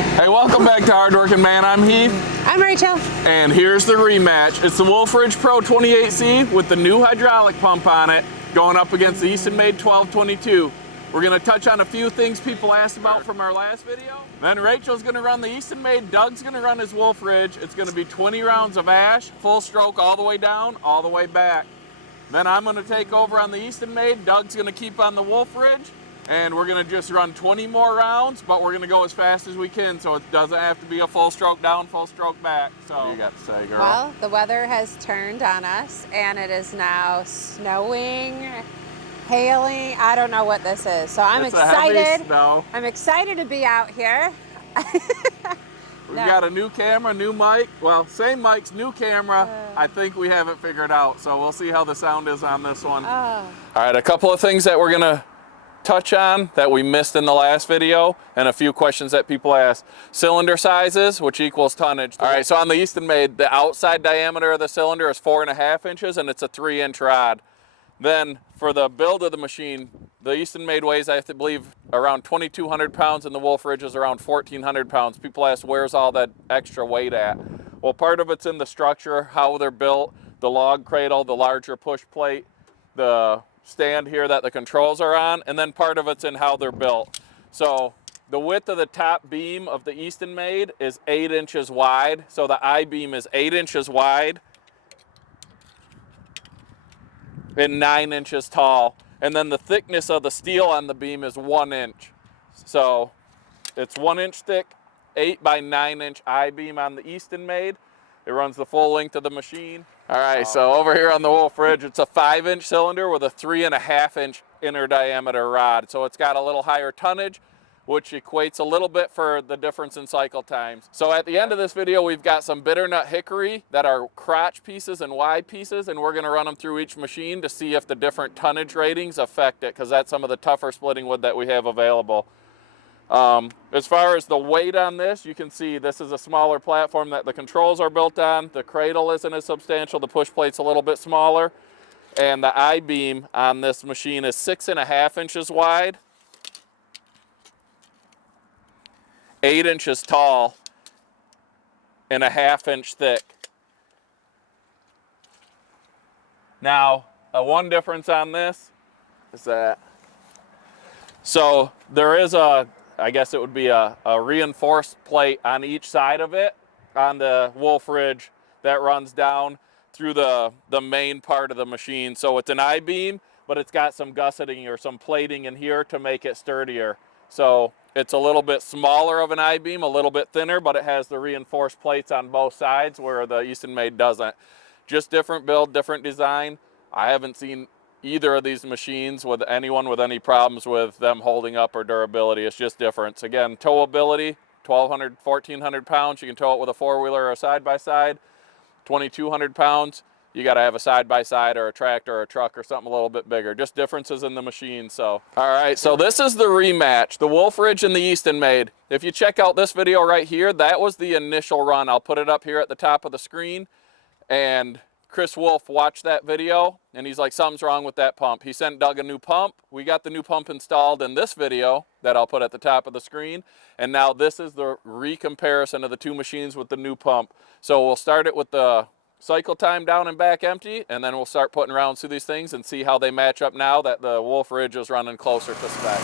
Hey, welcome back to Hardworking Man. I'm Heath. I'm Rachel. And here's the rematch. It's the Wolfe Ridge Pro 28C with the new hydraulic pump on it, going up against the Eastonmade 1222. We're gonna touch on a few things people asked about from our last video. Then Rachel's gonna run the Eastonmade, Doug's gonna run his Wolfe Ridge. It's gonna be 20 rounds of ash, full stroke all the way down, all the way back. Then I'm gonna take over on the Eastonmade, Doug's gonna keep on the Wolfe Ridge, and we're gonna just run 20 more rounds, but we're gonna go as fast as we can, so it doesn't have to be a full stroke down, full stroke back. So what do you got to say, girl? Well, the weather has turned on us, and it is now snowing, hailing. I don't know what this is, so I'm excited. A heavy snow. I'm excited to be out here. We've got a new camera, new mic. Well, same mics, new camera. I think we have it figured out, so we'll see how the sound is on this one. All right, a couple of things that we're gonna touch on that we missed in the last video, and a few questions that people asked. Cylinder sizes, which equals tonnage. All right, so on the Eastonmade, the outside diameter of the cylinder is 4.5 inches, and it's a 3-inch rod. Then for the build of the machine, the Eastonmade weighs, I have to believe, around 2,200 pounds, and the Wolfe Ridge is around 1,400 pounds. People ask, where's all that extra weight at? Well, part of it's in the structure, how they're built, the log cradle, the larger push plate, the stand here that the controls are on, and then part of it's in how they're built. So the width of the top beam of the Eastonmade is 8 inches wide. So the I-beam is 8 inches wide and 9 inches tall. And then the thickness of the steel on the beam is 1 inch. So it's 1 inch thick, 8 by 9 inch I-beam on the Eastonmade. It runs the full length of the machine. All right, so over here on the Wolfe Ridge, it's a 5-inch cylinder with a 3.5-inch inner diameter rod. So it's got a little higher tonnage, which equates a little bit for the difference in cycle times. So at the end of this video, we've got some bitternut hickory that are crotch pieces and wide pieces, and we're gonna run them through each machine to see if the different tonnage ratings affect it, because that's some of the tougher splitting wood that we have available. As far as the weight on this, you can see this is a smaller platform that the controls are built on. The cradle isn't as substantial, the push plate's a little bit smaller, and the I-beam on this machine is 6.5 inches wide, 8 inches tall, and a 1/2 inch thick. Now, one difference on this is that, so there is a, I guess it would be a reinforced plate on each side of it on the Wolfe Ridge that runs down through the main part of the machine. So it's an I-beam, but it's got some gusseting or some plating in here to make it sturdier. So it's a little bit smaller of an I-beam, a little bit thinner, but it has the reinforced plates on both sides where the Eastonmade doesn't. Just different build, different design. I haven't seen either of these machines with anyone with any problems with them holding up or durability. It's just difference. Again, towability, 1,200, 1,400 pounds. You can tow it with a four-wheeler or a side-by-side. 2,200 pounds, you got to have a side-by-side or a tractor or a truck or something a little bit bigger. Just differences in the machine. So, all right, so this is the rematch, the Wolfe Ridge and the Eastonmade. If you check out this video right here, that was the initial run. I'll put it up here at the top of the screen, and Chris Wolfe watched that video, and he's like, something's wrong with that pump. He sent Doug a new pump. We got the new pump installed in this video that I'll put at the top of the screen, and now this is the re-comparison of the two machines with the new pump. So we'll start it with the cycle time down and back empty, and then we'll start putting rounds through these things and see how they match up now that the Wolfe Ridge is running closer to spec.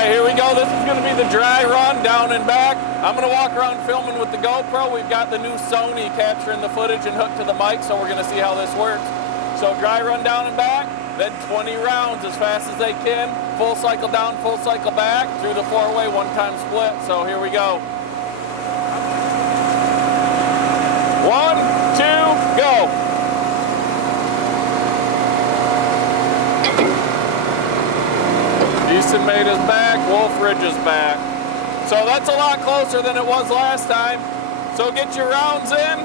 Here we go. This is going to be the dry run down and back. I'm gonna walk around filming with the GoPro. We've got the new Sony capturing the footage and hooked to the mic, so we're gonna see how this works. So dry run down and back, then 20 rounds as fast as they can. Full cycle down, full cycle back, through the 4-way, one-time split. So here we go. 1, 2, go. Eastonmade is back, Wolfe Ridge is back. So that's a lot closer than it was last time. So get your rounds in.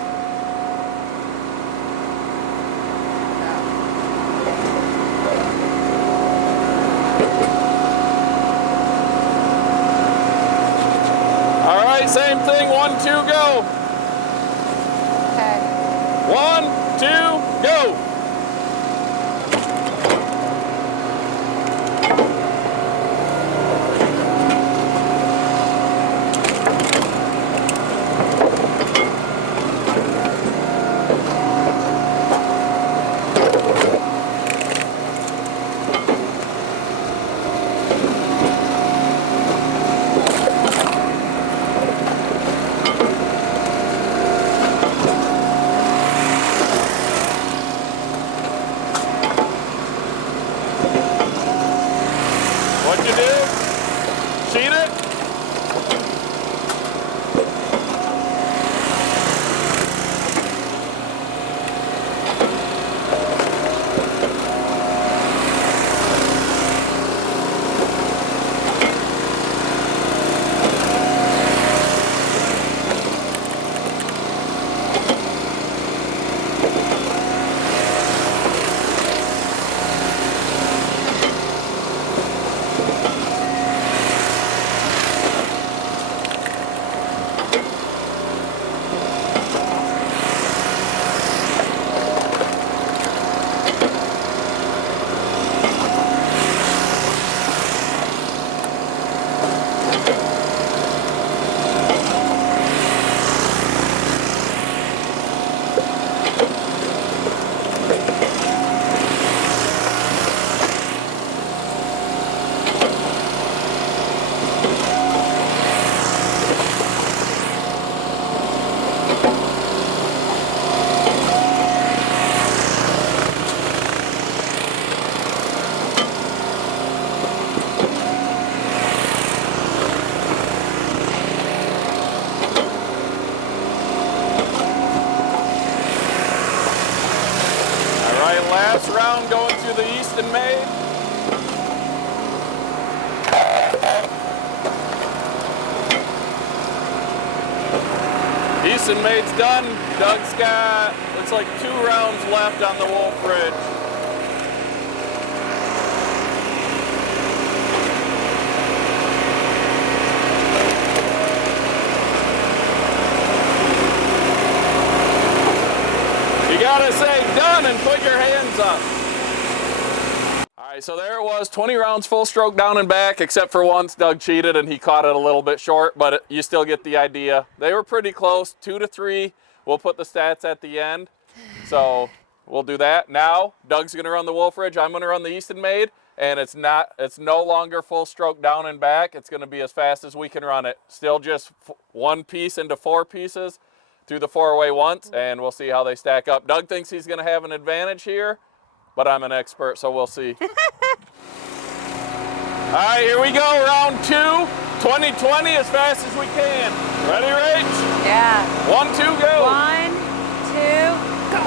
All right, same thing, 1, 2, go. Okay. 1, 2, go. What'd you do? Cheat it? Last round going through the Eastonmade. Eastonmade's done. Doug's got, looks like 2 rounds left on the Wolfe Ridge. You gotta say done and put your hands up. All right, so there it was, 20 rounds full stroke down and back, except for once Doug cheated and he caught it a little bit short, but you still get the idea. They were pretty close, 2 to 3. We'll put the stats at the end. So we'll do that. Now, Doug's gonna run the Wolfe Ridge, I'm gonna run the Eastonmade, and it's no longer full stroke down and back. It's gonna be as fast as we can run it. Still just 1 piece into 4 pieces. Through the 4-way once, and we'll see how they stack up. Doug thinks he's gonna have an advantage here, but I'm an expert, so we'll see. All right, here we go, round 2, 20-20 as fast as we can. Ready, Rach? Yeah. 1, 2, go. 1, 2, go.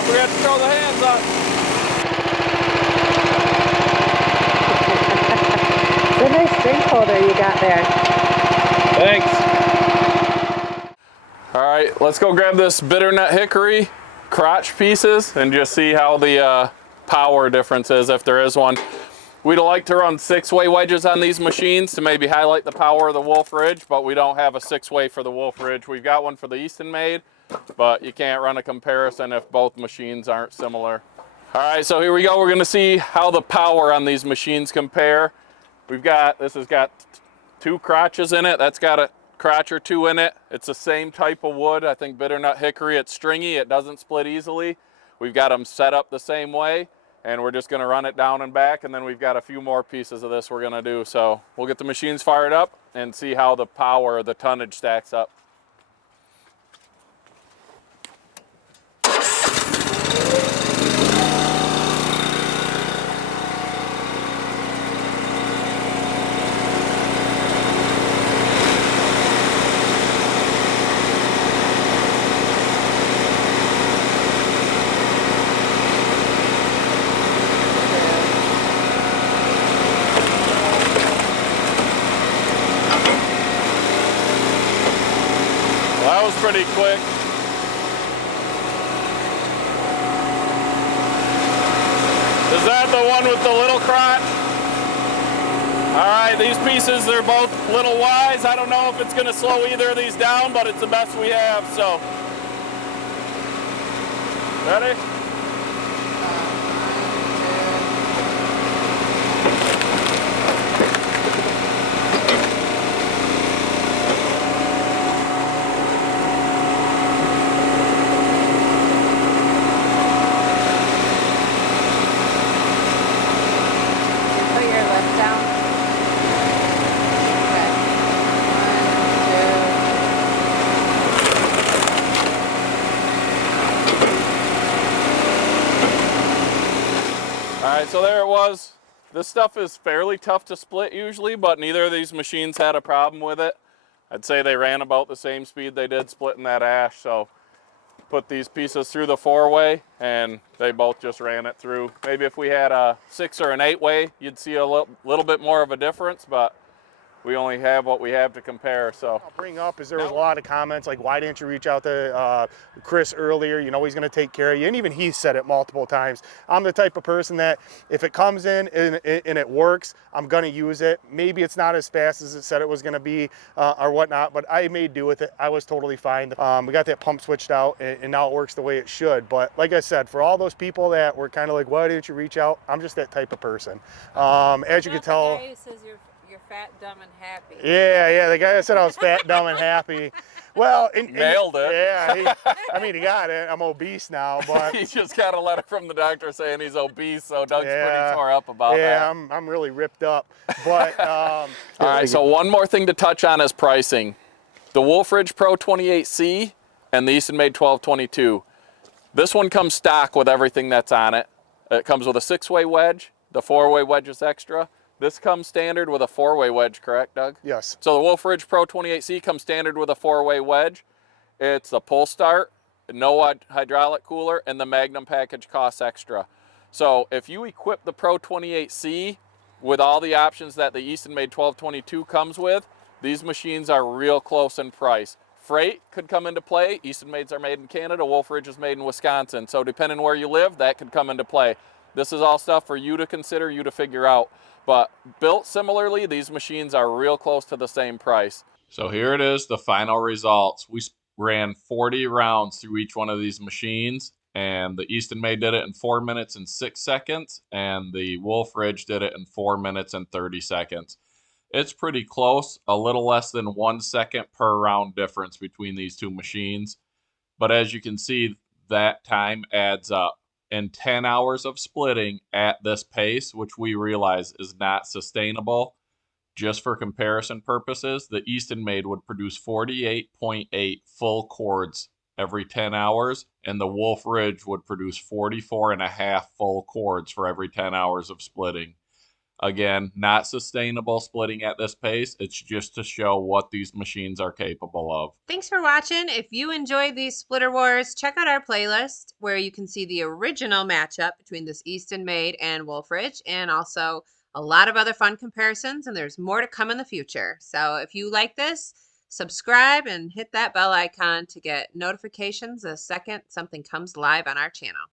Don't forget to throw the hands up. It's a nice drink holder you got there. Thanks. All right, let's go grab this bitternut hickory crotch pieces and just see how the power difference is, if there is one. We'd like to run 6-way wedges on these machines to maybe highlight the power of the Wolfe Ridge, but we don't have a 6-way for the Wolfe Ridge. We've got one for the Eastonmade, but you can't run a comparison if both machines aren't similar. All right, so here we go. We're gonna see how the power on these machines compare. This has got 2 crotches in it. That's got a crotch or 2 in it. It's the same type of wood. I think bitternut hickory, it's stringy, it doesn't split easily. We've got them set up the same way, and we're just gonna run it down and back, and then we've got a few more pieces of this we're gonna do. So we'll get the machines fired up and see how the power, the tonnage stacks up. That was pretty quick. Is that the one with the little crotch? All right, these pieces, they're both little Ys. I don't know if it's gonna slow either of these down, but it's the best we have, so. Ready? All right, so there it was. This stuff is fairly tough to split usually, but neither of these machines had a problem with it. I'd say they ran about the same speed they did splitting that ash. So put these pieces through the 4-way and they both just ran it through. Maybe if we had a 6 or an 8-way, you'd see a little bit more of a difference, but we only have what we have to compare. So I'll bring up is there was a lot of comments like, why didn't you reach out to Chris earlier? You know, he's going to take care of you. And even he said it multiple times. I'm the type of person that if it comes in and it works, I'm going to use it. Maybe it's not as fast as it said it was going to be or whatnot, but I made do with it. I was totally fine. We got that pump switched out and now it works the way it should. But like I said, for all those people that were kind of like, why didn't you reach out? I'm just that type of person. As you can tell. The guy who says you're fat, dumb, and happy. Yeah, the guy that said I was fat, dumb, and happy. Well, nailed it. Yeah, he got it. I'm obese now, but he just got a letter from the doctor saying he's obese, so Doug's pretty tore up about that. Yeah, I'm really ripped up. But all right, so one more thing to touch on is pricing. The Wolfe Ridge Pro 28C and the Eastonmade 1222. This one comes stock with everything that's on it. It comes with a 6-way wedge. The 4-way wedge is extra. This comes standard with a 4-way wedge, correct, Doug? Yes. So the Wolfe Ridge Pro 28C comes standard with a 4-way wedge. It's a pull start, no hydraulic cooler, and the Magnum package costs extra. So if you equip the Pro 28C with all the options that the Eastonmade 1222 comes with, these machines are real close in price. Freight could come into play. Eastonmades are made in Canada, Wolfe Ridge is made in Wisconsin. So depending where you live, that could come into play. This is all stuff for you to consider, you to figure out. But built similarly, these machines are real close to the same price. So here it is, the final results. We ran 40 rounds through each one of these machines, and the Eastonmade did it in 4 minutes and 6 seconds, and the Wolfe Ridge did it in 4 minutes and 30 seconds. It's pretty close, a little less than 1 second per round difference between these two machines. But as you can see, that time adds up. And 10 hours of splitting at this pace, which we realize is not sustainable. Just for comparison purposes, the Eastonmade would produce 48.8 full cords every 10 hours, and the Wolfe Ridge would produce 44.5 full cords for every 10 hours of splitting. Again, not sustainable splitting at this pace. It's just to show what these machines are capable of. Thanks for watching. If you enjoyed these splitter wars, check out our playlist where you can see the original matchup between this Eastonmade and Wolfe Ridge, and also a lot of other fun comparisons, and there's more to come in the future. So if you like this, subscribe and hit that bell icon to get notifications the second something comes live on our channel.